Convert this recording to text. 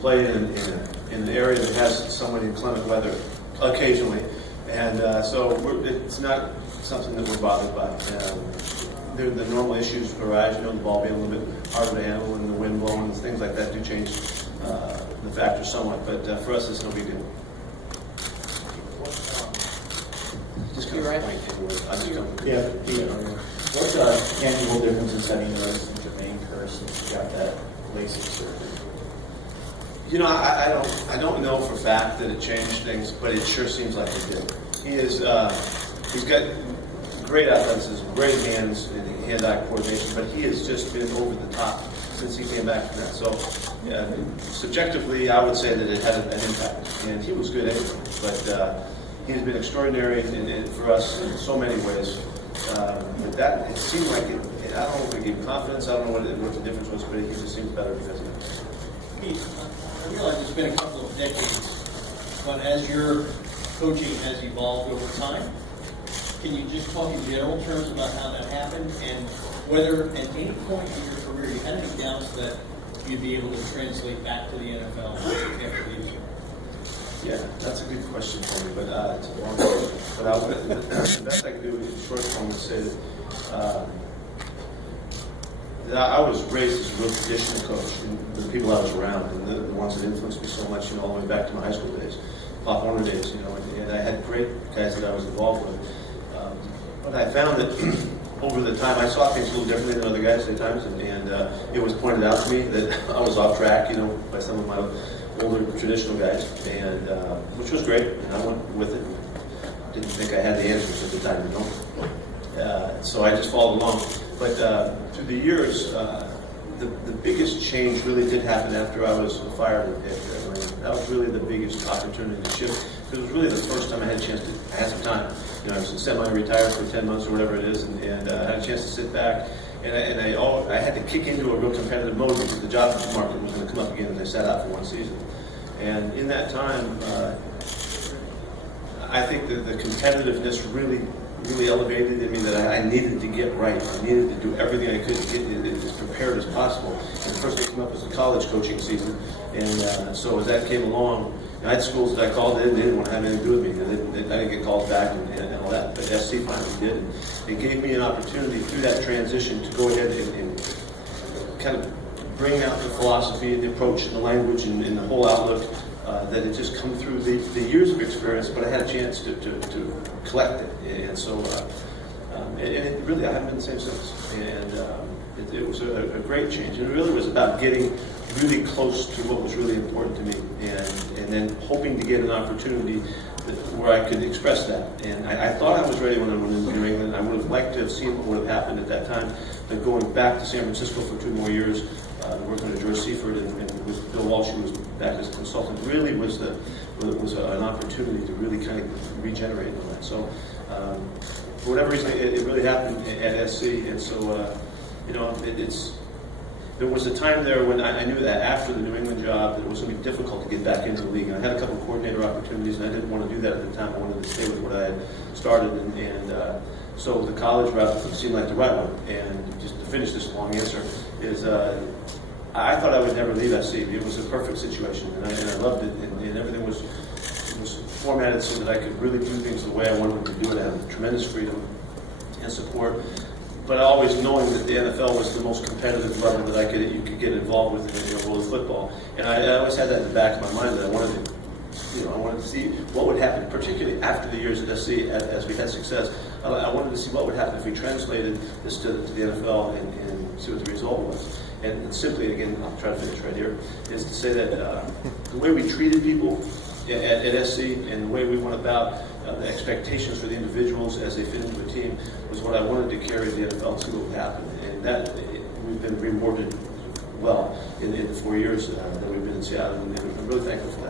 play in an area that has somewhat inclement weather occasionally, and so it's not something that we're bothered by. The normal issues arise, the ball being a little bit harder to handle and the wind blowing and things like that do change the factor somewhat, but for us it's no big deal. Just kind of blank anyway. What's the tangible differences have you noticed in Jermaine Kearse since you got that LASIK surgery? I don't know for a fact that it changed things, but it sure seems like it did. He's got great athleticism, great hands, and hand-eye coordination, but he has just been over the top since he came back from that. So, subjectively, I would say that it had an impact, and he was good anyway. But he's been extraordinary and for us in so many ways. But that, it seemed like it. I don't know if it gave confidence. I don't know what the difference was, but it just seems better because of it. I realize it's been a couple of decades, but as your coaching has evolved over time, can you just talk in general terms about how that happened and whether at any point in your career you had any doubts that you'd be able to translate back to the NFL after these? Yeah, that's a good question for me, but it's a long question. But the best I can do in short form is say that I was raised as a real traditional coach, and the people I was around, and the ones that influenced me so much, all the way back to my high school days, Pop Warner days, and I had great guys that I was involved with. But I found that over the time, I saw things a little differently than other guys at times, and it was pointed out to me that I was off track, by some of my older traditional guys, and which was great, and I went with it. Didn't think I had the answers at the time, so I just followed along. But through the years, the biggest change really did happen after I was fired at Atlanta. That was really the biggest opportunity to shift. It was really the first time I had a chance to, I had some time. I was semi-retired for 10 months or whatever it is, and I had a chance to sit back. And I had to kick into a real competitive mode because the job market was going to come up again as I sat out for one season. And in that time, I think that the competitiveness really elevated in me, that I needed to get right. I needed to do everything I could to get it as prepared as possible. And the first thing came up was the college coaching season. And so as that came along, I had schools that I called in, they didn't want to have anything to do with me. I didn't get calls back and all that, but SC finally did. And it gave me an opportunity through that transition to go ahead and kind of bring out the philosophy and the approach and the language and the whole outlook that had just come through the years of experience, but I had a chance to collect it. And so, and it really, I haven't been the same since. And it was a great change. And it really was about getting really close to what was really important to me, and then hoping to get an opportunity where I could express that. And I thought I was ready when I went into New England. I would have liked to have seen what would have happened at that time. But going back to San Francisco for 2 more years, working with George Seifert and with Bill Walsh, who was back as a consultant, really was an opportunity to really kind of regenerate on that. So for whatever reason, it really happened at SC, and so there was a time there when I knew that after the New England job that it was going to be difficult to get back into the league. And I had a couple of coordinator opportunities, and I didn't want to do that at the time. I wanted to stay with what I had started, and so the college route seemed like the right one. And just to finish this long answer is I thought I would never leave SC. It was a perfect situation, and I loved it, and everything was formatted so that I could really do things the way I wanted to do it. I had tremendous freedom and support. But always knowing that the NFL was the most competitive level that you could get involved with in world football, and I always had that in the back of my mind that I wanted to see what would happen, particularly after the years at SC as we had success. I wanted to see what would happen if we translated this to the NFL and see what the result was. And simply, again, I'll try to finish right here, is to say that the way we treated people at SC and the way we went about the expectations for the individuals as they fit into a team was what I wanted to carry the NFL and see what would happen. And that we've been rewarded well in the 4 years that we've been in Seattle, and I'm really thankful for that.